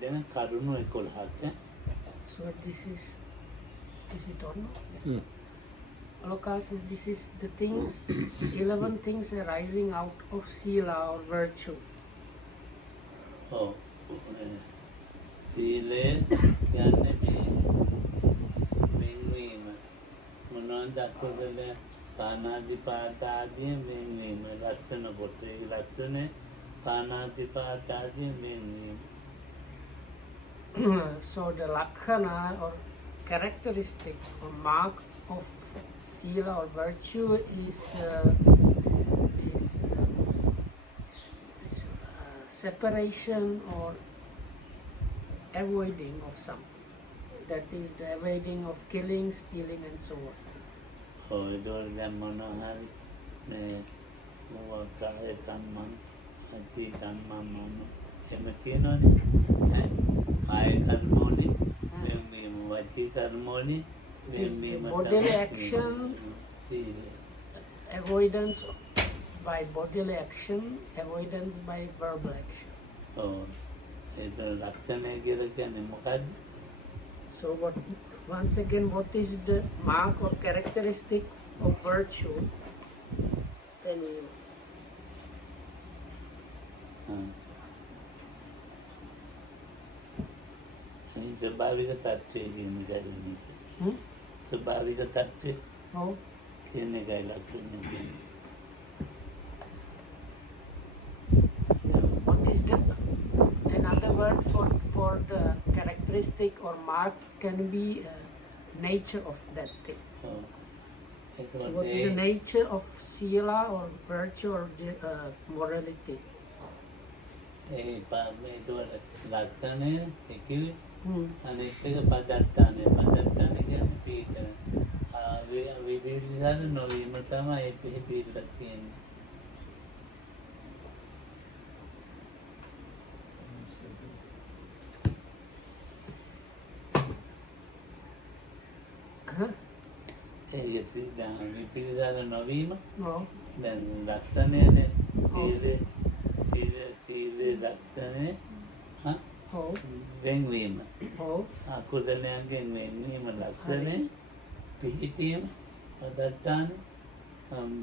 දෙන කරුණු 11ක්. So this is it or not? Loka says this is the things, 11 things arising out of sila or virtue. ඔව්. සීලය කියන්නේ වෙන්වීම. මොනවාද අකුසල පානාතිපාතාදී වෙන්වීම. ලක්ෂණ කොට ඒ ලක්ෂණ පානාතිපාතාදී වෙන්වීම. So the lakhana or characteristic or mark of sila or virtue is separation or avoiding of something. That is the avoiding of killing, stealing and so on. ඔව් ඒකවල දැන් මොනවා හරි මේ මොකක් කාය කම්මං අති කම්මං මම එහෙම කියනවනේ. කාය කර්මෝනි මේ වචී කර්මෝනි bodily action, avoidance by bodily action, avoidance by verbal action. ඔව් ඒක ලක්ෂණය කියලා කියන්නේ මොකක්ද? So once again, what is the mark or characteristic of virtue? Then you ස්වභාවික තත්ත්වය කියන එකයි. ස්වභාවික තත්ත්වය කියන එකයි ලක්ෂණය කියන්නේ. What is another word for the characteristic or mark can be nature of that thing. What is the nature of sila or virtue or morality? ලක්ෂණය කිව්වේ අනිත් එක පදත්තානේ. පදත්තානේ කියන්නේ පීඩන. විවිධ නොවීම තමයි ඒ පිළිපීඩලා තියෙන්නේ. දැන් විපිරිසර නොවීම දැන් ලක්ෂණයනේ තීරේ ලක්ෂණය වෙන්වීම අකුසලයන්ගෙන් වෙන්වීම ලක්ෂණය පිහිටීම පදත්තාන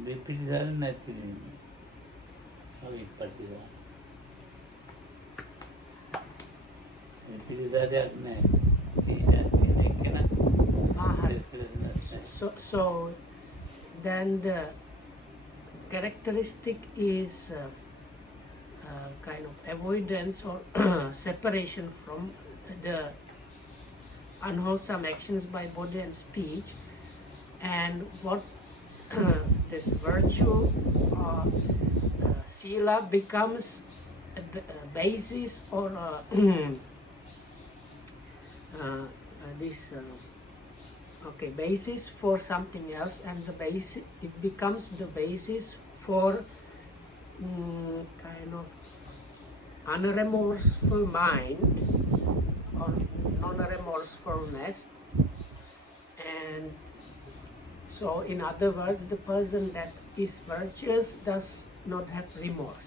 විපිරිසර නැතිවීම විපටිසර විපිරිසරයක් නැහැ තියෙන කෙනා. So then the characteristic is kind of avoidance or separation from the unwholesome actions by body and speech, and what this virtue sila becomes a basis or basis for something else, and it becomes the basis for kind of unremorseful mind or non-remorsefulness. And so in other words, the person that is virtuous does not have remorse.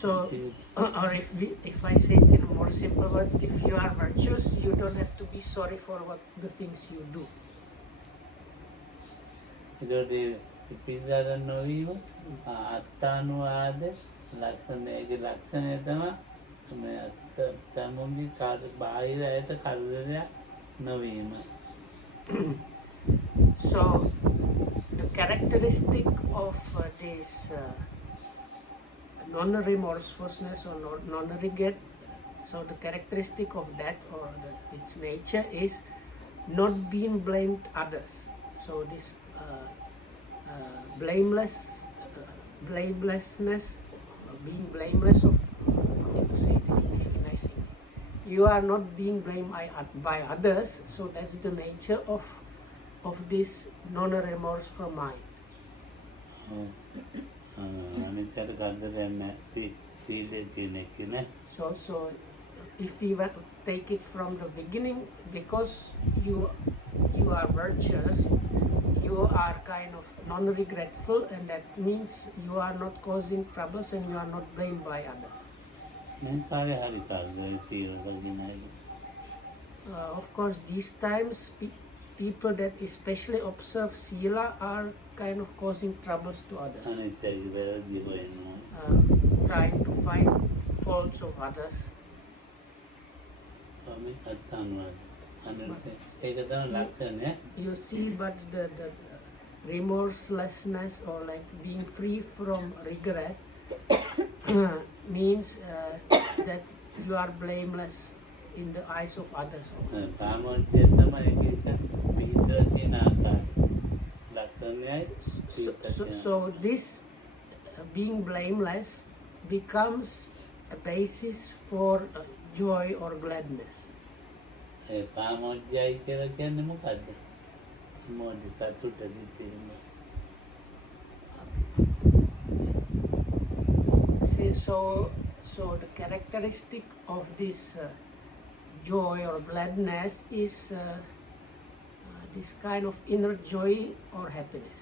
So or if I say it in more simple words, if you are virtuous, you don't have to be sorry for what the things you do. පිළිදර නොවීම අත්තානුවාද ලක්ෂණයේ ලක්ෂණය තමයි තමුන්ගේ බාහිර ඇයට කරදරයක් නොවීම. So the characteristic of this non-remorsefulness or non-regret, so the characteristic of that or its nature is not being blamed others. So this blamelessness, being blameless of, how to say it in English nicely. You are not being blamed by others, so that's the nature of this non-remorseful mind. So if we were to take it from the beginning, because you are virtuous, you you are kind of non-regretful, and that means you are not causing troubles and you are not blamed by others. Of course, these times people that especially observe sila are kind of causing troubles to others, trying to find faults of others. You see, but the remorselessness or like being free from regret means that you are blameless in the eyes of others. So this being blameless becomes a basis for joy or gladness. See, so the characteristic of this joy or gladness is this kind of inner joy or happiness.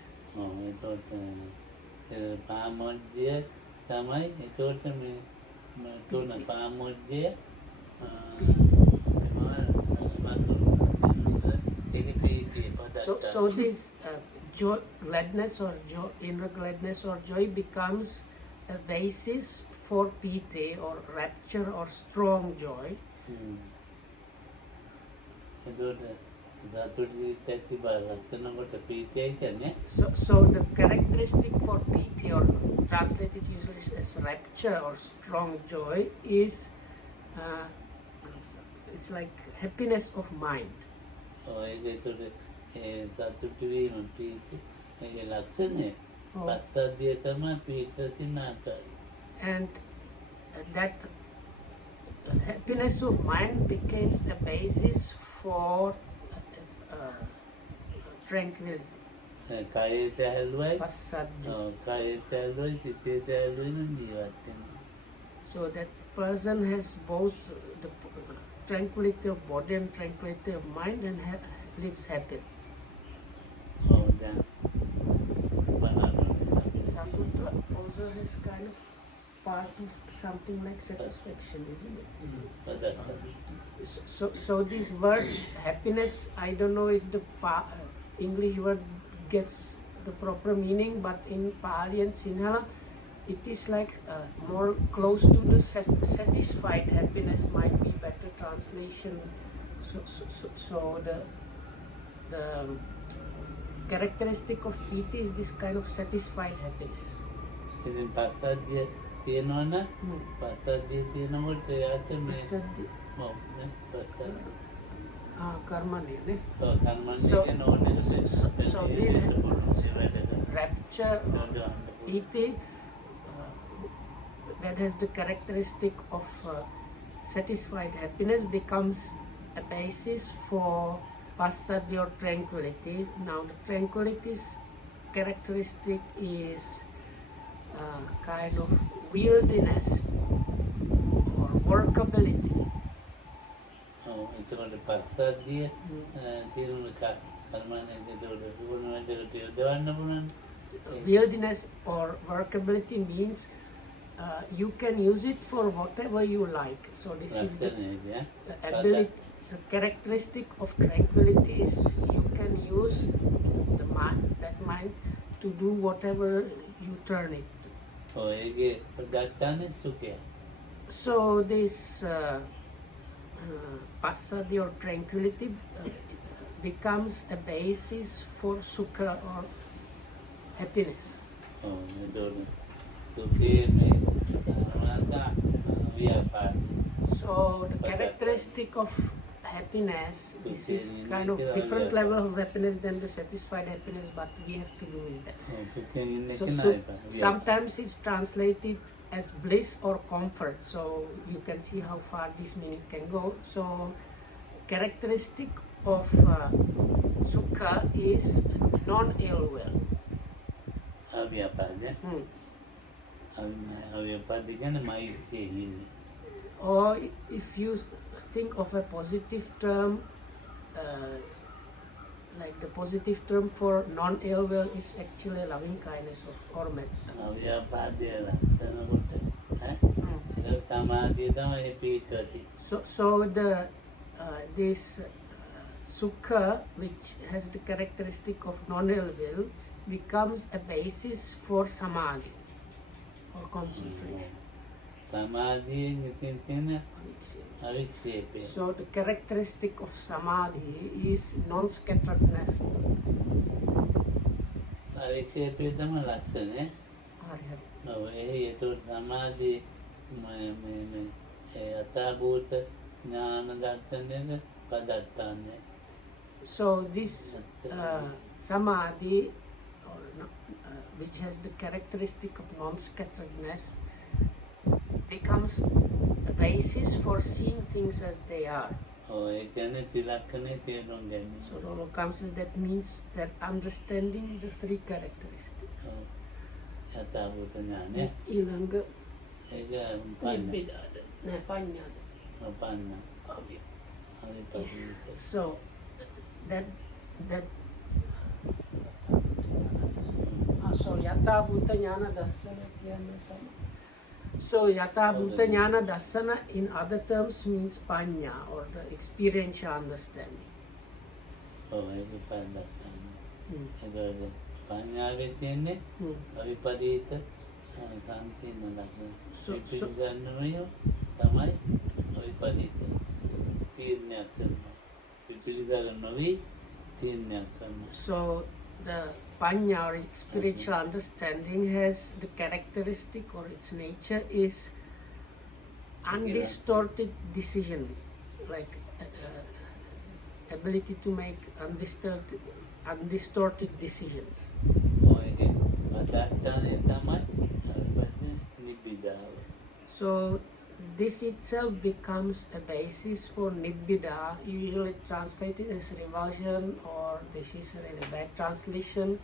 So this joy, gladness or joy, inner gladness or joy becomes a basis for piti or rapture or strong joy. So the characteristic for piti, or translated usually as rapture or strong joy, is it's like happiness of mind. And that happiness of mind becomes a basis for tranquility. So that person has both the tranquility of body and tranquility of mind and lives happily. Satutva also has kind of part of something like satisfaction, isn't it? So this word happiness, I don't know if the English word gets the proper meaning, but in Pali and Sinhala, it is like more close to the satisfied happiness might be better translation. So the characteristic of piti is this kind of satisfied happiness. So this rapture, piti, that has the characteristic of satisfied happiness becomes a basis for passaddhi or tranquility. Now the tranquility's characteristic is kind of wieldiness or workability. Wieldiness or workability means you can use it for whatever you like. So this is the ability. The characteristic of tranquility is you can use the mind, that mind, to do whatever you turn it to. So this passaddhi or tranquility becomes a basis for sukha or happiness. So the characteristic of happiness, this is kind of different level of happiness than the satisfied happiness, but we have to do with that. So sometimes it's translated as bliss or comfort, so you can see how far this meaning can go. So characteristic of sukha is non-ill will. Or if you think of a positive term, like the positive term for non-ill will is actually loving kindness or metta. අව්‍යාපාදයේ ලක්ෂණ කොට ඒක සමාධිය තමයි පිටවති. So the this sukha, which has the characteristic of non-ill will, becomes a basis for samadhi or concentration. සමාධියෙන් ඉතින් තියෙන අවික්ෂේපය. So the characteristic of samadhi is non-scatteredness. අවික්ෂේපය තමයි ලක්ෂණය. Hari. ඔව් ඒක සමාධි යථාභූත ඥාන දර්ශනයක පදට්ටන්නේ. So this samadhi, which has the characteristic of non-scatteredness, becomes a basis for seeing things as they are. ඔව් ඒ කියන්නේ තිලක්ෂණේ තේරුම් ගැනීම. So Lolo comes that means that understanding the three characteristics. ඔව් යථාභූත ඥානය. Ilanga ඒක nibbidada, panyada. පන්න. So that so yatha bhuta jnana darsana kiyanne sama. So yatha bhuta jnana darsana in other terms means panya or the experiential understanding. ඔව් ඒක පදට්ටන්නේ. ඒකද පඤ්ඤාවේ තියෙන්නේ අවිපරීත සංකීර්ණ ලක්ෂණ. පිළිගන්නවය තමයි අවිපරීත තීරණයක් කරනවා. පිළිගන්න නොවි තීරණයක් කරනවා. So the panya or spiritual understanding has the characteristic or its nature is undistorted decision, like ability to make undistorted decisions. ඔයගේ පදට්ටන්නේ තමයි නිබ්බිදාව. So this itself becomes a basis for nibbida, usually translated as revulsion, or this is a really bad translation.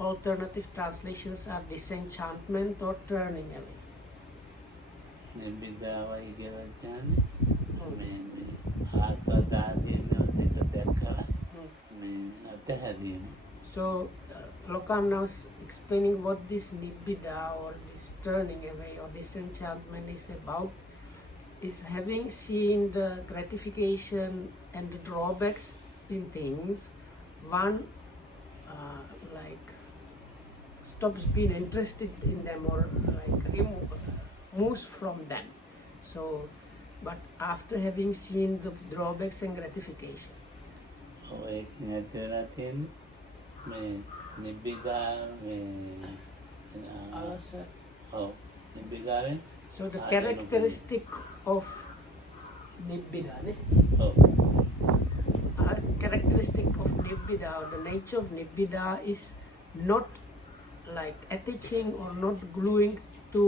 Alternative translations are disenchantment or turning away. නිබ්බිදාවයි කියලා කියන්නේ ආත්මදාදීන දෙක දැක්කලා අතහැරීම. So Lokam now is explaining what this nibbida or this turning away or disenchantment is about. Is having seen the gratification and the drawbacks in things, one like stops being interested in them or like moves from them. So, but after having seen the drawbacks and gratification. ඔව් ඒක නැතිලා තියෙන්නේ මේ නිබ්බිදා ඔව් නිබ්බිදාවෙන්. So the characteristic of nibbida, characteristic of nibbida, or the nature of nibbida is not like attaching or not gluing to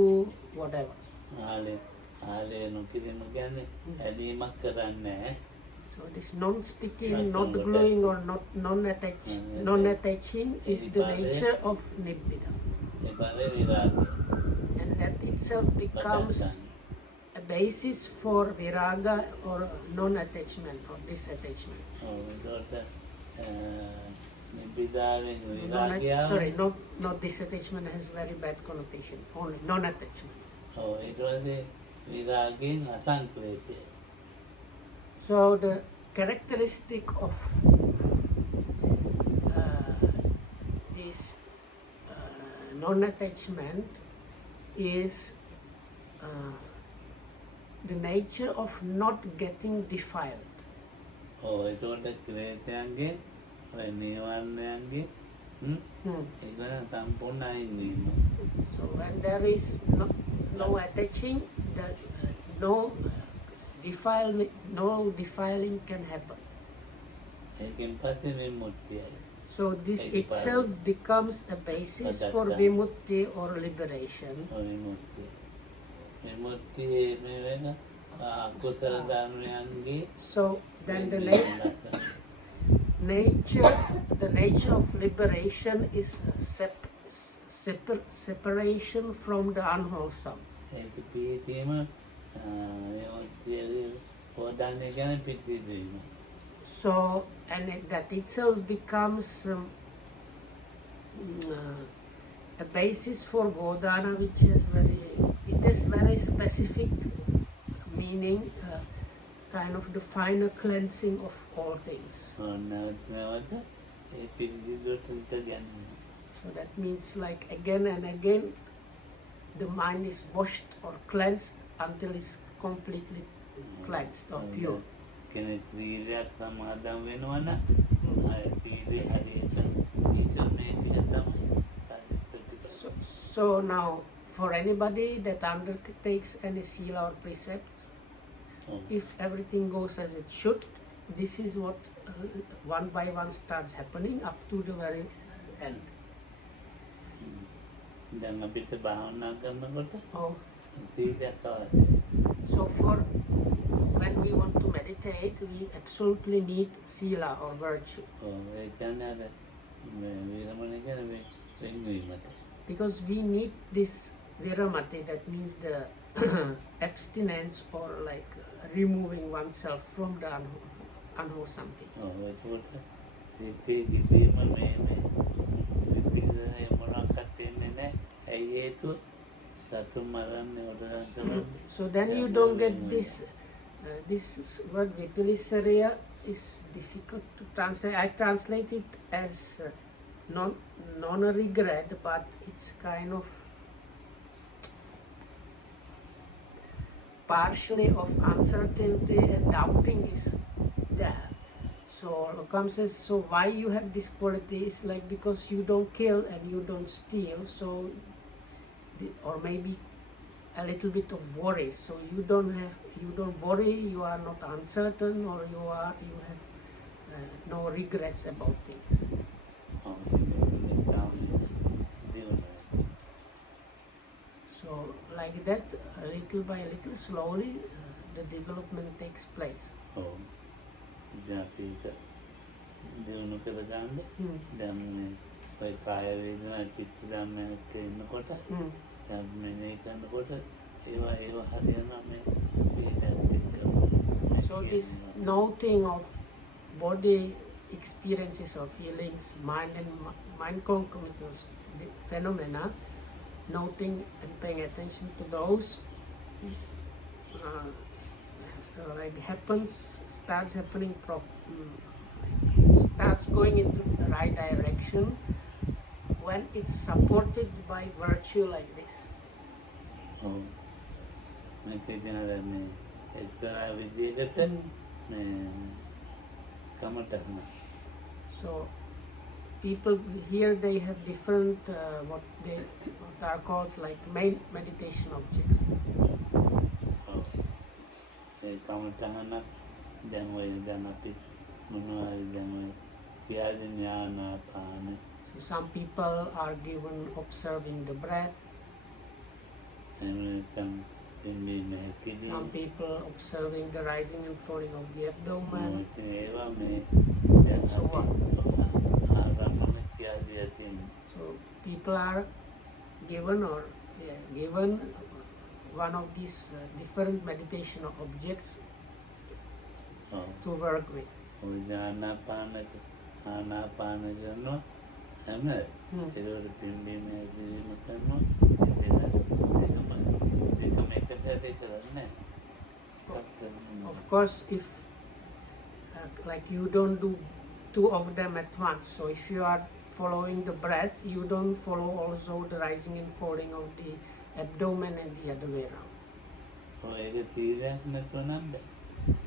whatever. ආලේ නොකිරීම කියන්නේ ඇලීමක් කරන්නේ නැහැ. So this non-sticking, not gluing or non-attaching is the nature of nibbida. And that itself becomes a basis for viraga or non-attachment or disattachment. Sorry, not disattachment has very bad connotation. Only non-attachment. So the characteristic of this non-attachment is the nature of not getting defiled. ඒකට ක්ලේශයන්ගේ ඔය නීවරණයන්ගේ ඒක සම්පූර්ණ අයින් වීම. So when there is no attaching, that no defiling can happen. ඒකෙන් පස්සේ විමුක්තියයි. So this itself becomes a basis for vimutti or liberation. So then the nature of liberation is separation from the unwholesome. So, and that itself becomes a basis for Godana, which is very specific meaning, kind of the final cleansing of all things. So that means like again and again, the mind is washed or cleansed until it's completely cleansed or pure. So now, for anybody that undertakes any sila or precepts, if everything goes as it should, this is what one by one starts happening up to the very end. Oh. So for when we want to meditate, we absolutely need sila or virtue. Because we need this viramati, that means the abstinence or like removing oneself from the unwholesome things. So then you don't get this, this word vipilisariya is difficult to translate. I translate it as non-regret, but it's kind of partially of uncertainty and doubting is there. So Lokam says, so why you have this quality is like because you don't kill and you don't steal, so or maybe a little bit of worry. So you don't worry, you are not uncertain, or you have no regrets about things. So like that, little by little, slowly, the development takes place. So this noting of body experiences or feelings, mind and mind concomitant phenomena, noting and paying attention to those, starts happening, starts going into the right direction when it's supported by virtue like this. So people here, they have different what are called like main meditation objects. Some people are given observing the breath. Some people observing the rising and falling of the abdomen. And so on. So people are given one of these different meditation objects to work with. Of course, if like you don't do two of them at once, so if you are following the breath, you don't follow also the rising and falling of the abdomen and the other way around.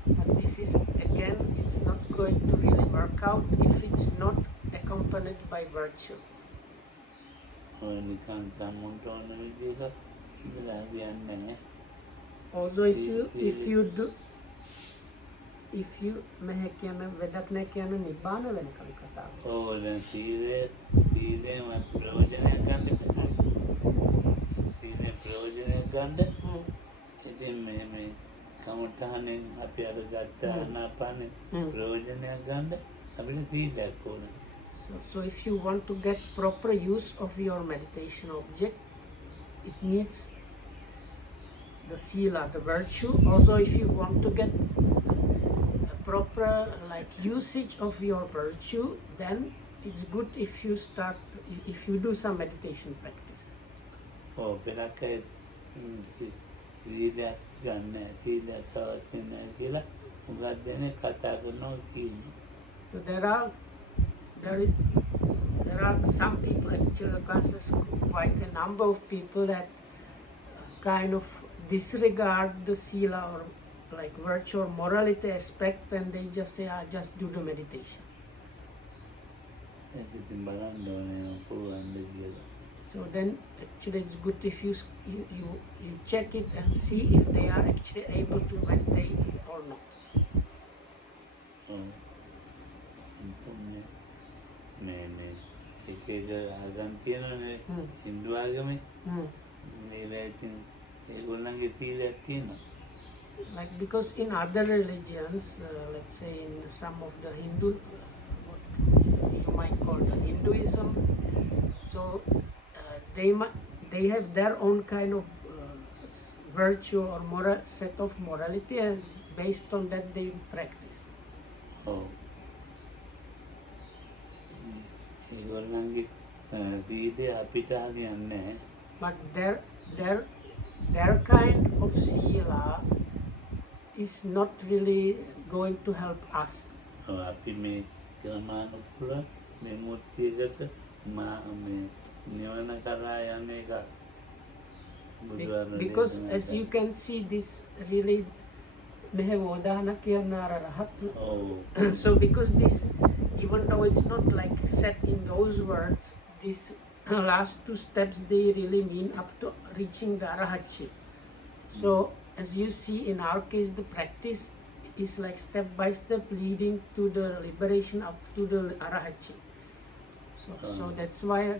But this is, again, it's not going to really work out if it's not accompanied by virtue. Also, if you do, if you vedakne kyana nibbana venakan kata. Oh, then see So if you want to get proper use of your meditation object, it needs the sila, the virtue. Also, if you want to get proper like usage of your virtue, then it's good if you do some meditation practice. පෙරක් අය සීලයක් ගන්න සීලයක් අවශ්‍ය නැහැ කියලා උගත් දෙනෙක් කතා කරනවා කියන්නේ. So there are some people, actually quite a number of people that kind of disregard the sila or like virtue or morality aspect, and they just say, I just do the meditation. ඉතින් බලන්න ඕනේ පුළුවන්ද කියලා. So then actually it's good if you check it and see if they are actually able to meditate or not. මේ එක ආගම් තියෙනවානේ හින්දු ආගමේ මේවා ඉතින් ඒගොල්ලන්ගේ සීලයක් තියෙනවා. Like because in other religions, let's say in some of the Hindu, what you might call the Hinduism, so they have their own kind of virtue or moral set of morality, as based on that they practice. Oh. ඒගොල්ලන්ගේ සීලය අපිට හරියන්නේ නැහැ. But their kind of sila is not really going to help us. අපි මේ ක්‍රමානුකූල මේ මුත්‍යයකට නිවන කරා යන එක because as you can see, this really මෙහෙවෝදාන කියන අර රහත්. So because this, even though it's not like set in those words, these last two steps they really mean up to reaching the arahatship. So as you see in our case, the practice is like step by step leading to the liberation up to the arahatship. So that's why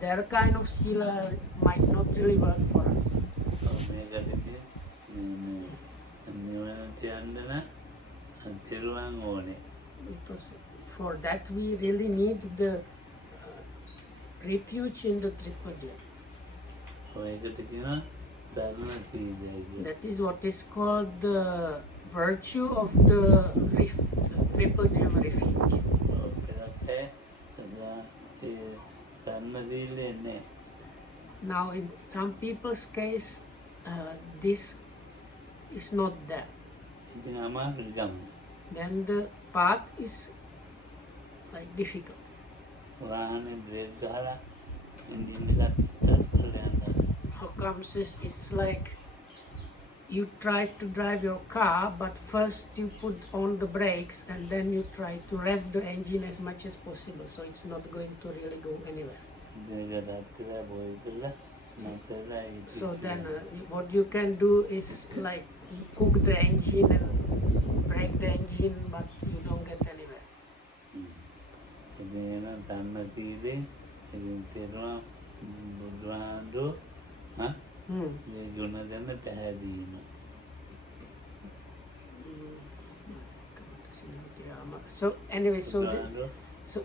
their kind of sila might not really work for us. Because for that we really need the refuge in the triple gem. That is what is called the virtue of the triple gem refuge. Now in some people's case, this is not there. Then the path is like difficult. How comes it's like you try to drive your car, but first you put on the brakes and then you try to rev the engine as much as possible, so it's not going to really go anywhere. So then what you can do is like cook the engine and break the engine, but you don't get anywhere. So anyway,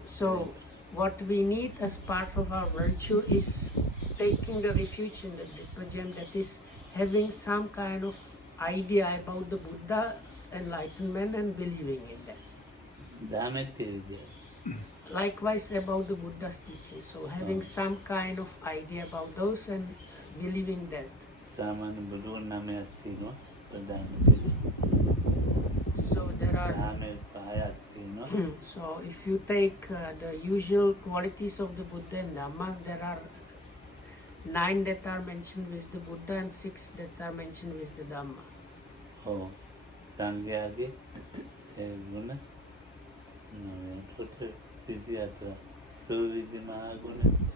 so what we need as part of our virtue is taking the refuge in the triple gem, that is having some kind of idea about the Buddha's enlightenment and believing in that. Likewise about the Buddha's teaching. So having some kind of idea about those and believing that. So there are. So if you take the usual qualities of the Buddha and Dhamma, there are 9 that are mentioned with the Buddha and 6 that are mentioned with the Dhamma. Oh, Sangyadi, Guna,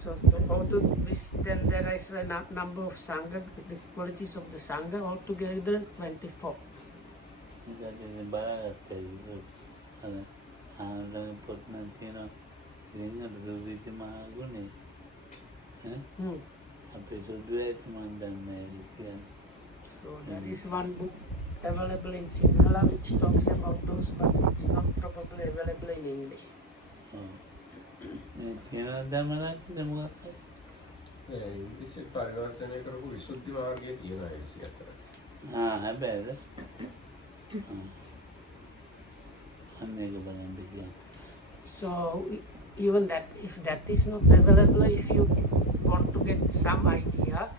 So then there is a number of Sangha, the qualities of the Sangha, altogether 24. So there is one book available in Sinhala which talks about those, but it's not probably available in English. ඉංග්‍රීසි පරිවර්තනය කරපු විසුද්ධි මාර්ගයේ තියෙනවා ඒ විසිය අතර. හැබැයිද? අන්නේක බලන්න කියන්නේ. So even that, if that is not available, if you want to get some idea,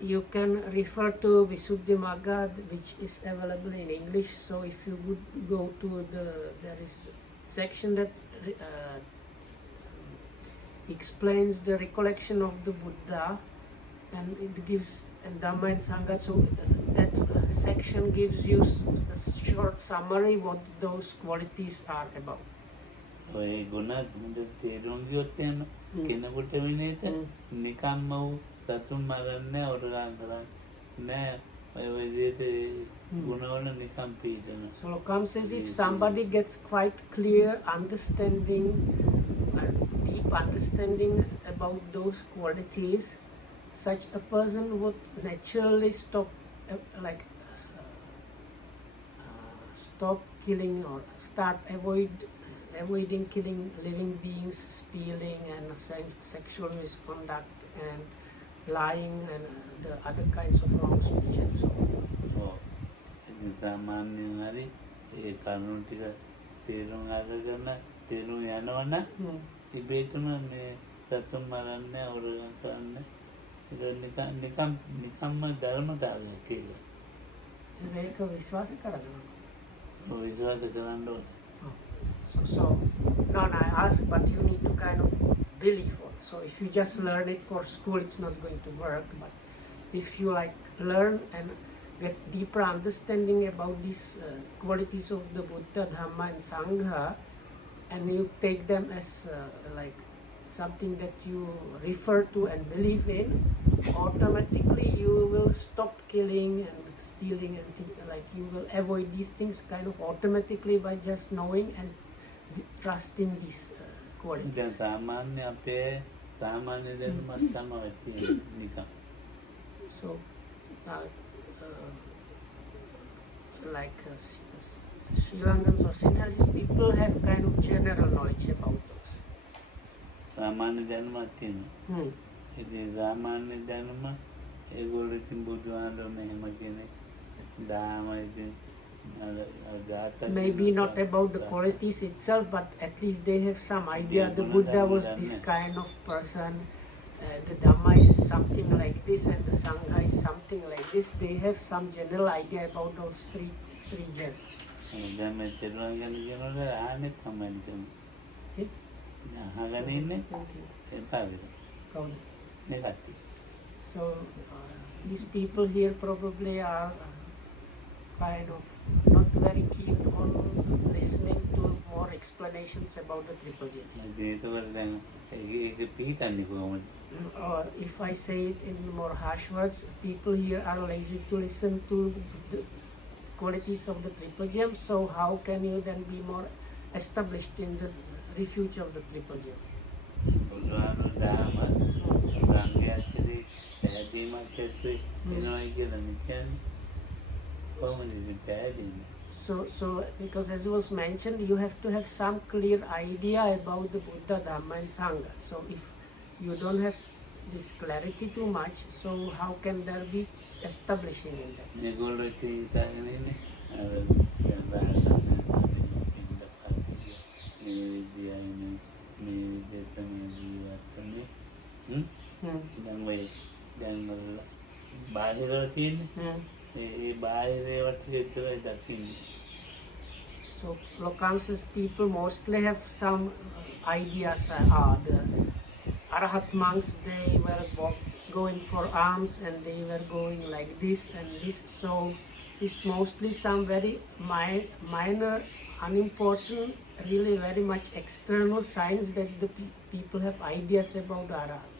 you can refer to Visuddhimagga, which is available in English. So if you would go to there is section that explains the recollection of the Buddha, and it gives and Dhamma and Sangha. So that section gives you a short summary what those qualities are about. ඔය ගුණ හොඳට තේරුම් ගියොත් එහෙම කෙනෙකුට වෙනේට නිකම්ම වූ සතුන් මරන්නේ වරගම් කරන්නේ ඔය විදිහට ගුණවල නිකම් පීඩන. So Lokam says if somebody gets quite clear understanding, deep understanding about those qualities, such a person would naturally stop stop killing or start avoiding killing living beings, stealing and sexual misconduct and lying and the other kinds of wrongs which and so on. සාමාන්‍යයෙන් හරි ඒ කරුණු ටික තේරුම් අරගෙන තේරුම් යනවනම් ඉබේටම මේ සතුන් මරන්නේ වරගම් කරන්නේ ඒක නිකම්ම ධර්මතාවයක් කියලා. ඒක විශ්වාස කරනවා. ඔය විශ්වාස කරන්න ඕනේ. So no, I ask, but you need to kind of believe it. So if you just learn it for school, it's not going to work. But if you learn and get deeper understanding about these qualities of the Buddha, Dhamma, and Sangha, and you take them as something that you refer to and believe in, automatically you will stop killing and stealing and you will avoid these things kind of automatically by just knowing and trusting these qualities. දැන් සාමාන්‍ය අපේ සාමාන්‍ය දැනුමක් තමයි තියෙන්නේ නිකම්. So Sri Lankans or Sinhalese people have kind of general knowledge about those. සාමාන්‍ය දැනුමක් තියෙනවා. ඉතින් සාමාන්‍ය දැනුම ඒගොල්ලෝ ඉතින් බුදුහාමුදුරුවෝ මෙහෙම කෙනෙක් දාම ඉතින් maybe not about the qualities itself, but at least they have some idea. The Buddha was this kind of person, the Dhamma is something like this, and the Sangha is something like this. They have some general idea about those three gems. දැන් මේ තේරුම් ගන්න කියනකොට ආනෙත් තමයි කියන්නේ. අහගෙන ඉන්නේ එපා වෙනවා. Negative. So these people here probably are kind of not very keen on listening to more explanations about the triple gem. Or if I say it in more harsh words, people here are lazy to listen to the qualities of the triple gem. So how can you then be more established in the refuge of the triple gem? So because as was mentioned, you have to have some clear idea about the Buddha, Dhamma and Sangha. So if you don't have this clarity too much, so how can there be establishing in that? So Lokamsa's people mostly have some ideas. The Arahat monks, they were going for alms and they were going like this and this. So it's mostly some very minor, unimportant, really very much external signs that the people have ideas about the Arahats.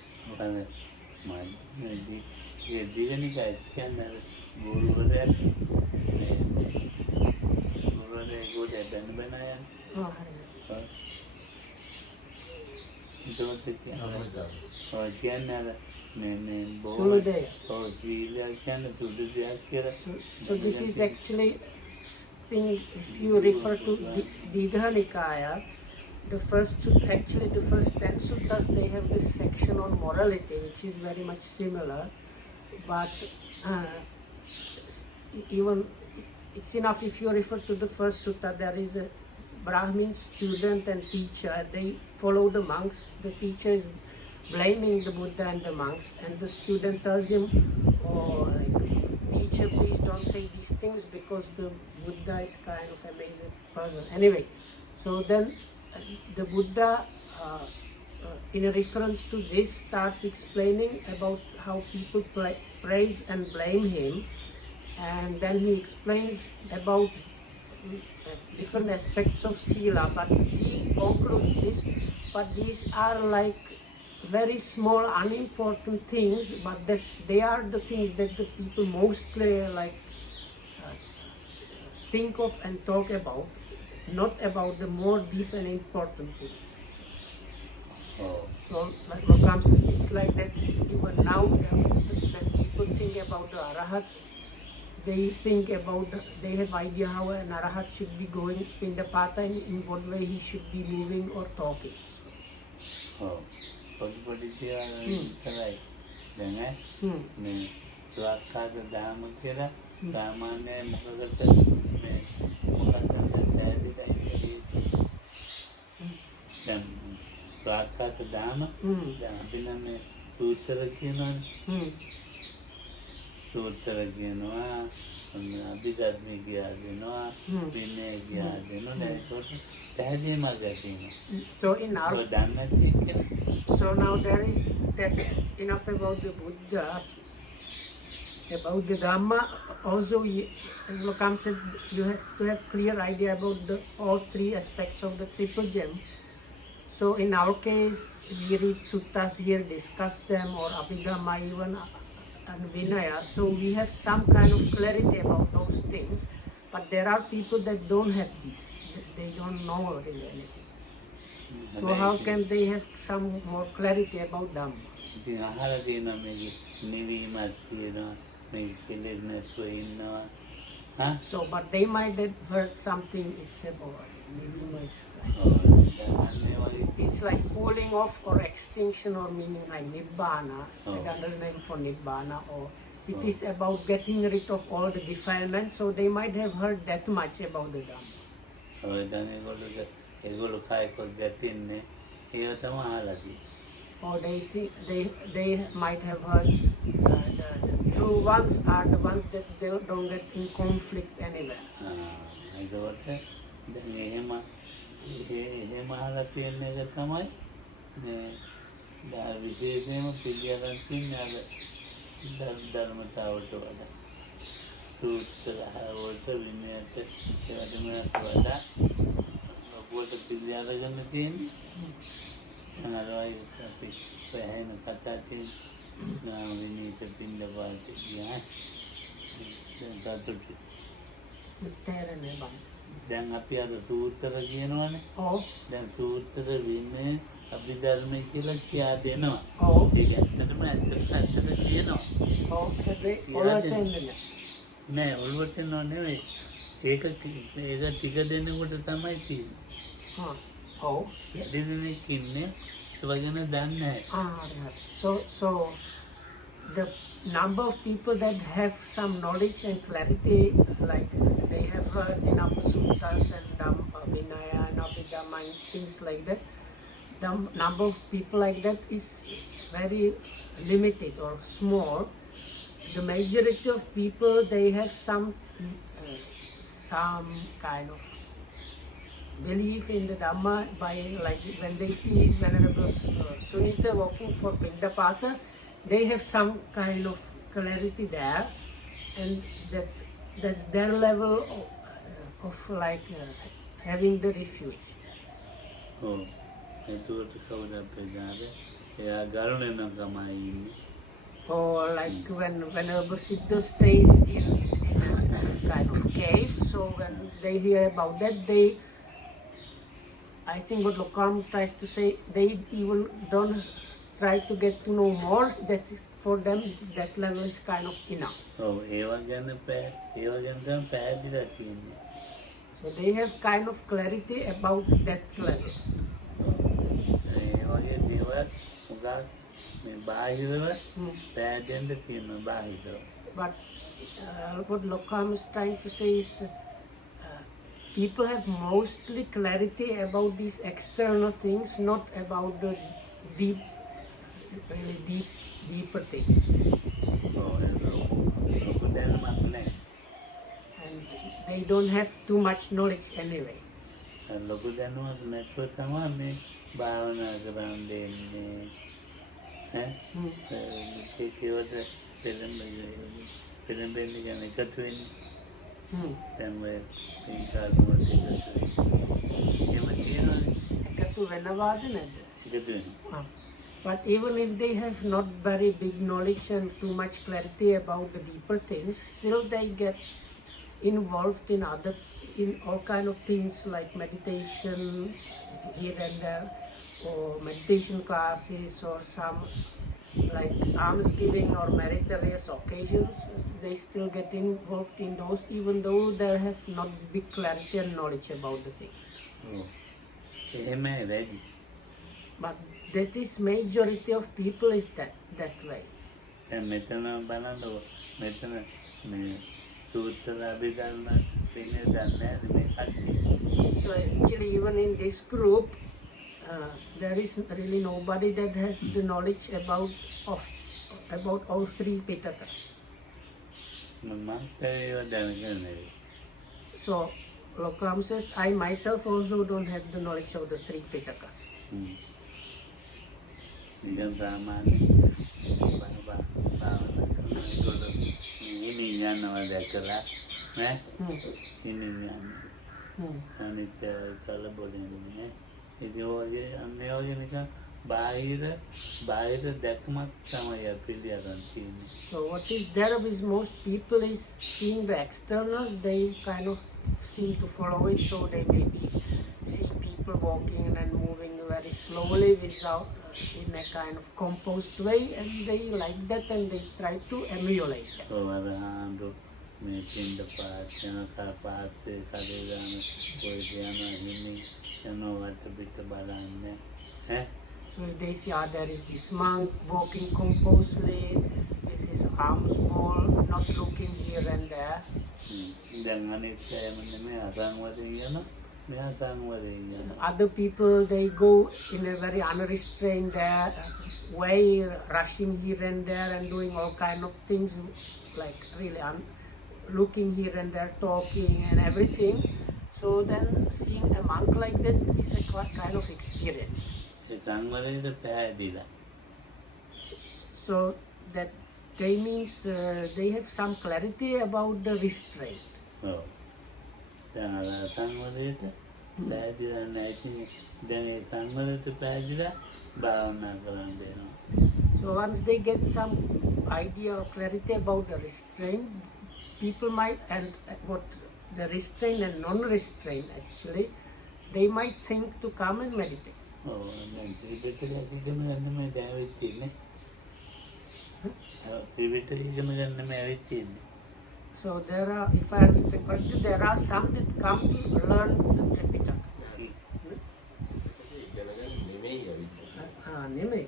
So this is actually thing, if you refer to Didha Nikaya, the first 10 suttas, they have this section on morality, which is very much similar, but even it's enough if you refer to the first sutta. There is a Brahmin student and teacher. They follow the monks. The teacher is blaming the Buddha and the monks, and the student tells him, "Oh, teacher, please don't say these things because the Buddha is kind of amazing person." Anyway, so then the Buddha, in a reference to this, starts explaining about how people praise and blame him, and then he explains about different aspects of sila, but he concludes this, but these are like very small unimportant things, but they are the things that the people mostly think of and talk about, not about the more deep and important things. So like Lokam says, it's like that even now when people think about the arahats, they think about, they have idea how an arahat should be going in the path and in what way he should be moving or talking. පොඩි තරයි දැන් මේ සුවක්කාද දාම කියලා සාමාන්‍ය මොකකට මේ මොකක්ද දැන් සුවක්කාද දාම දැන් අපි නම් මේ සූත්‍ර කියනවා අභිධර්ම කියලා දෙනවා විනය කියලා දෙනවා ඒකට පැහැදිලි මාර්ගයක් තියෙනවා. So in our so now that's enough about the Buddha. About the Dhamma, also, as Lokam said, you have to have clear idea about all three aspects of the triple gem. So in our case, we read suttas here, discuss them, or Abhidhamma even, and Vinaya. So we have some kind of clarity about those things. But there are people that don't have this. They don't know really anything. So how can they have some more clarity about Dhamma? So, but they might have heard something, it's about it's like cooling off or extinction, or meaning like Nibbana, another name for Nibbana, or it is about getting rid of all the defilements, so they might have heard that much about the Dhamma. Or they think they might have heard the true ones are the ones that they don't get in conflict anywhere. ධර්මතාවට වඩා සූත්‍රවලට විනයට ඒවටම වඩා ඔබට පිළිඅරගෙන තියෙන්නේ අනරයි අපි පැහැෙන කතා තියෙන නාම විනීත පිළිබඳව ගියා දැන් තේරෙන්නේ බං. දැන් අපි අද සූත්‍ර කියනවනේ. දැන් සූත්‍ර විනය අභිධර්මය කියලා කියා දෙනවා. ඒක ඇත්තටම කියනවා. නෑ ඔළුවට එනව නෙවෙයි. ඒක ටික දෙනකොට තමයි තියෙන්නේ. වැඩි දෙනෙක් ඉන්නේ ඒව ගැන දන්නේ නැහැ. So the number of people that have some knowledge and clarity, like they have heard enough suttas and Vinaya and Abhidhamma and things like that, the number of people like that is very limited or small. The majority of people, they have some kind of belief in the Dhamma by, like when they see Venerable Sunita walking for Pindapata, they have some kind of clarity there, and that's their level of like having the refuge. Or like when Venerable Siddha stays in a kind of cave, so when they hear about that, I think what Lokam tries to say, they even don't try to get to know more, that for them that level is kind of enough. So they have kind of clarity about that level. But what Lokam is trying to say is people have mostly clarity about these external things, not about the deep, really deeper things. And they don't have too much knowledge anyway. ලොකු දැනුවක් නැතුව තමයි මේ භාවනා කරන්න දෙන්නේ. ඒකේවට පෙළඹෙන්න ගැන එකතු වෙන්නේ. දැන් ඔය පින්කාරවලට එකතු වෙන්නේ. එහෙම තියෙනවනේ. එකතු වෙනවාද නැද්ද? එකතු වෙනවා. But even if they have not very big knowledge and too much clarity about the deeper things, still they get involved in all kind of things like meditation here and there, or meditation classes, or some like almsgiving or meritorious occasions. They still get involved in those, even though they have not big clarity and knowledge about the things. But that is majority of people is that way. මෙතන බලන්න මෙතන මේ සූත්‍ර අභිධර්ම වෙන්නේ දන්නේ මේ කට්ටිය. So actually even in this group there is really nobody that has the knowledge about all three Pitakas. මම ඒව දැනගන්නේ. So Lokam says, I myself also don't have the knowledge of the three Pitakas. නිකන් සාමාන්‍ය භාවනා කරනකොට ඉන්නේ යනවා දැකලා නේ ඉන්නේ යනවා අනිත් කලබලෙන්නේ ඉතින් ඔය අන්නේ ඔය නිකන් බාහිර දැක්මක් තමයි අපිට අරන් තියෙන්නේ. So what is there is most people is seeing the externals, they kind of seem to follow it, so they maybe see people walking and moving very slowly without in a kind of composed way, and they like that and they try to emulate that. So මේ පින්ද පාචන කරපාතේ කඩේගාන කොයි යන හිමි යනවට පිට බලන්නේ ඈ. So they see there is this monk walking composedly with his arms small, not looking here and there. දැන් අනිත් අය මේ අසංවදේ යන Other people, they go in a very unrestrained way, rushing here and there and doing all kind of things, like really looking here and there, talking and everything. So then seeing a monk like that is a kind of experience. So that they means they have some clarity about the restraint. සංවරයට පැහැදිලා නැති දැන් ඒ සංවරයට පැහැදිලා භාවනා කරන්න වෙනවා. So once they get some idea or clarity about the restraint, people might, and what the restraint and non-restraint actually, they might think to come and meditate. දැන් ත්‍රිපිටකය ඉගෙන ගන්න මේ දැවෙත් තියෙන්නේ. ත්‍රිපිටකය ඉගෙන ගන්න මේ ඇවිත් තියෙන්නේ. So there are, if I understand correctly, there are some that come to learn the Tripitaka. Neme.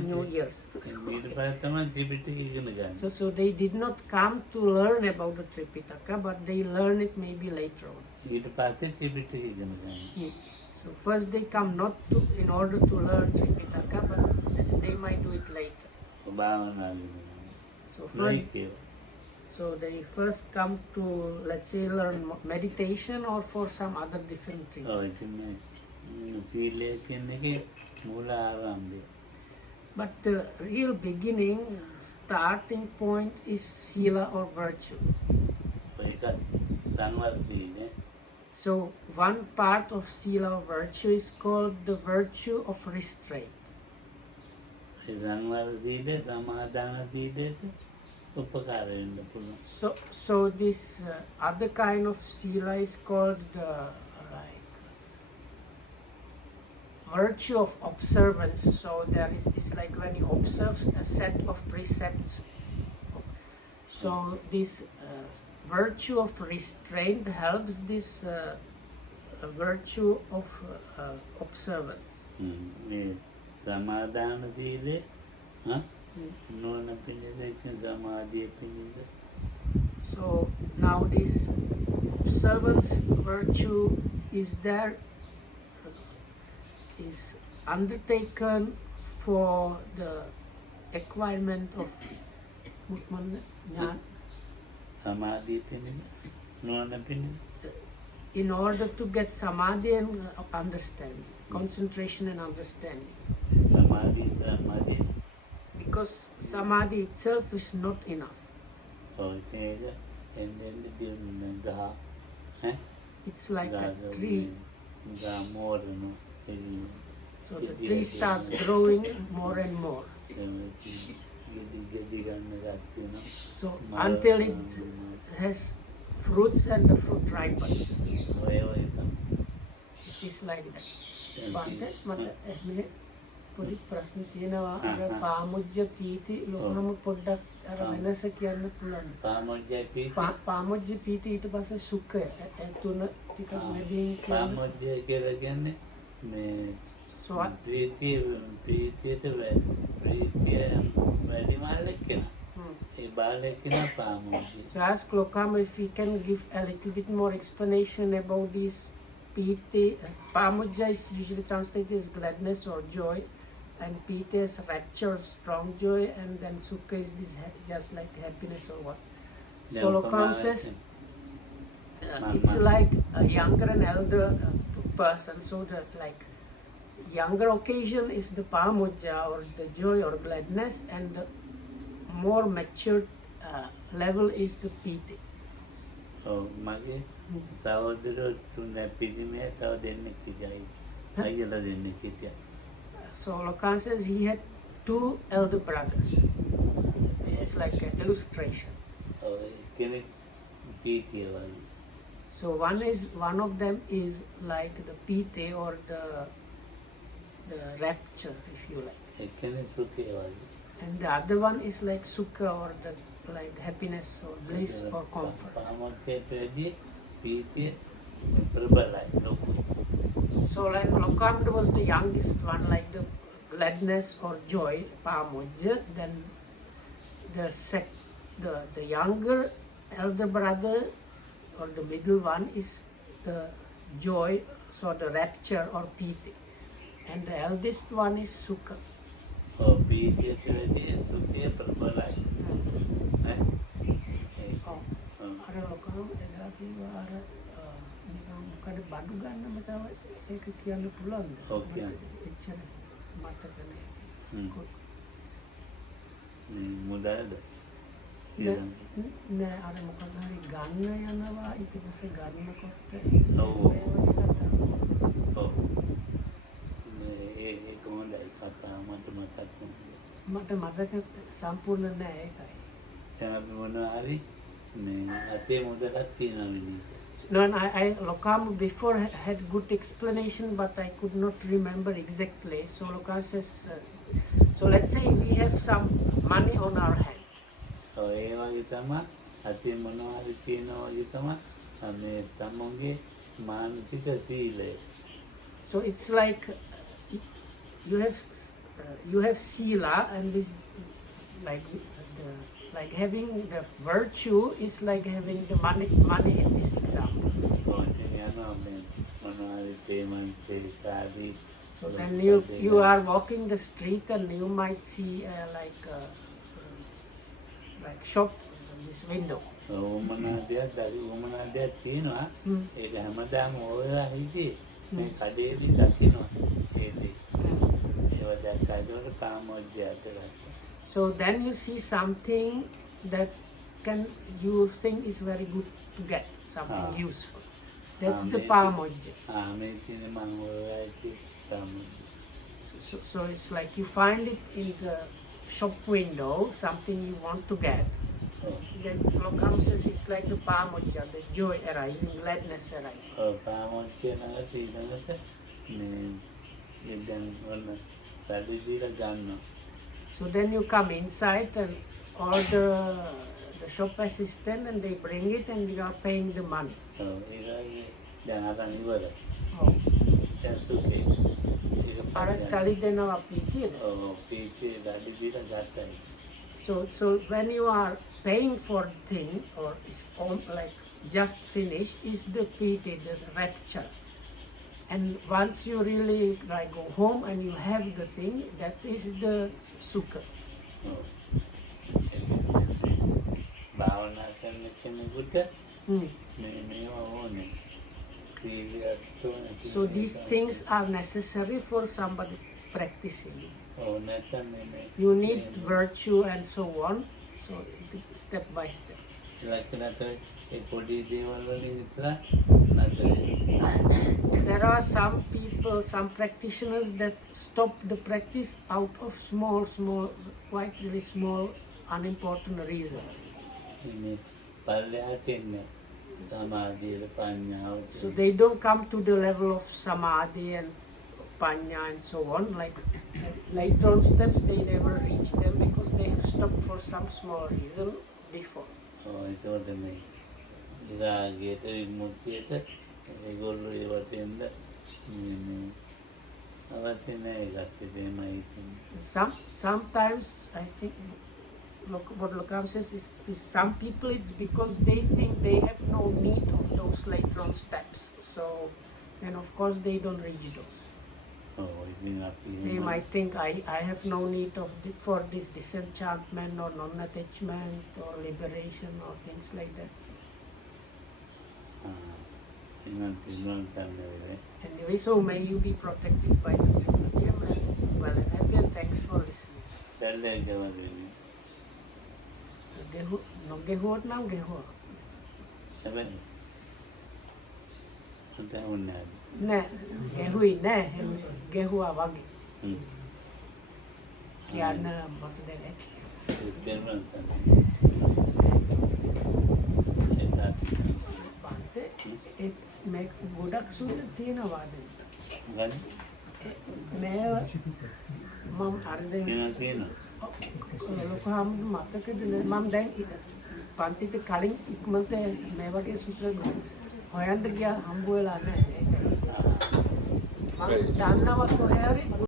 New years. So they did not come to learn about the Tripitaka, but they learn it maybe later on. So first they come not to in order to learn Tripitaka, but they might do it later. So they first come to, let's say, learn meditation or for some other different thing. But the real beginning, starting point is sila or virtue. So one part of sila or virtue is called the virtue of restraint. So this other kind of sila is called virtue of observance. So there is this, like when you observe a set of precepts. So this virtue of restraint helps this virtue of observance. නුවණ පිණිස සමාධිය පිණිස. So now this servant's virtue is there, is undertaken for the acquirement of සමාධිය පිණිස නුවණ පිණිස. in order to get samadhi and understanding, concentration and understanding. සමාධිය Because samadhi itself is not enough. ඒක එන්න දියුණු ගහ It's like a tree. ගාමෝරන So the tree starts growing more and more. ගෙඩි ගන්න ගන්න So until it has fruits and the fruit ripens. ඔය තමයි. It is like that. මට එහෙම පොඩි ප්‍රශ්න තියෙනවා අර පාමුජ්ජ පීති ලොකම පොඩ්ඩක් අර වෙනස කියන්න පුළුවන්. පාමුජ්ජ පීති ඊට පස්සේ සුඛය ඒ තුන ටිකක් මෙදින් පාමුජ්ජ කියලා කියන්නේ මේ ප්‍රීතියට වැඩි මාලක් කෙනා. ඒ බාලයක් කෙනා පාමුජ්ජ. So ask Lokam if he can give a little bit more explanation about this piti. Pamujja is usually translated as gladness or joy, and piti is rapture, strong joy, and then sukha is this just like happiness or what. So Lokam says it's like a younger and elder person. So the like younger occasion is the pamujja or the joy or gladness, and the more mature level is the piti. මගේ සහෝදරයෝ තුන පිළිමේ තව දෙන්නෙක් හිටියයි. අයියලා දෙන්නෙක් හිටියා. So Lokan says he had 2 elder brothers. This is like an illustration. කෙනෙක් පීතිය වගේ. So one of them is like the pite or the rapture, if you like, කෙනෙක් සුඛය වගේ. and the other one is like sukha or the like happiness or bliss or comfort. පාමොක්කේදී පීතිය ප්‍රබලයි ලොකුයි. So like Lokam was the youngest one, like the gladness or joy, pamujja. Then the younger elder brother or the middle one is the joy, so the rapture or piti, and the eldest one is sukha. පීතියට වැඩි සුඛය ප්‍රබලයි. අර Lokam එදා කිව්වා අර නිකන් මොකද බඩු ගන්නම තව ඒක කියන්න පුළුවන්ද? ඔව් කියන්න. එච්චර මතක නැහැ. මුදල්ද? නෑ අර මොකද හරි ගන්න යනවා ඊට පස්සේ ගන්නකොට ඔව්. ඔව්. ඒක හොඳයි කතා මට මතක් වුණා. මට මතක සම්පූර්ණ නෑ ඒකයි. දැන් අපි මොනවා හරි මේ අතේ මුදලක් තියනවා විදිහට. No, and Lokam before had good explanation, but I could not remember exactly. So Lokam says, so let's say we have some money on our hand. ඒ වගේ තමයි අතේ මොනවා හරි තියනවා වගේ තමයි මේ තමන්ගේ මානසික සීලය. So it's like you have sila, and this like having the virtue is like having the money in this example. So then you are walking the street and you might see like shop in this window. ඒක හැමදාම ඔයා හිතේ මේ කඩේදී දකින්නවා ඒදී ඒව දැක්කම කාමෝද්‍යයට. So then you see something that you think is very good to get, something useful. That's the pamojja. So it's like you find it in the shop window, something you want to get. Then Lokam says it's like the pamojja, the joy arising, gladness arising. So then you come inside and all the shop assistant and they bring it and you are paying the money. Oh. අර සල්ලි දෙනවා පීතියද? පීචේ දඩි දීලා ගත්තයි. So when you are paying for thing or is like just finished is the piti, the rapture. And once you really like go home and you have the thing, that is the sukha. භාවනා කරන කෙනෙකුට Hmm. මේවා ඕනේ. So these things are necessary for somebody practicing. නැත්නම් මේ You need virtue and so on. So step by step. ලක්ෂණත ඒ පොඩි දේවල් වලින් විතර නැතර. There are some people, some practitioners that stop the practice out of small, quite really small, unimportant reasons. මේ පල්ලෙහාට එන්නේ සමාධියට පඤ්ඤාව. So they don't come to the level of samadhi and panya and so on. Like later on steps, they never reach them because they have stopped for some small reason before. ඒකවල මේ ඉරාගයට විමුක්තියට ඒගොල්ලෝ ඒවට එන්න අවශ්‍ය නැහැ ඒකට දෙමයි. Sometimes I think what Lokam says is some people it's because they think they have no need of those later on steps. So, and of course they don't reach those. They might think I have no need of for this disenchantment or non-attachment or liberation or things like that. Anyway, so may you be protected by the Jim and well and happy and thanks for listening. Gehuot now gehuot. Nè, gehui nè, gehua wagi. Kiana makdele. Pante make godak suit තියෙනවා දැන්. මේ මම අරගෙන තියෙනවා. ලොකුහාම මතකද මම දැන් පන්තිට කලින් ඉක්මනට මේ වගේ සූත්‍ර හොයන්න ගියා හම්බ වෙලා නැහැ. මම දන්නවා කොහේ හරි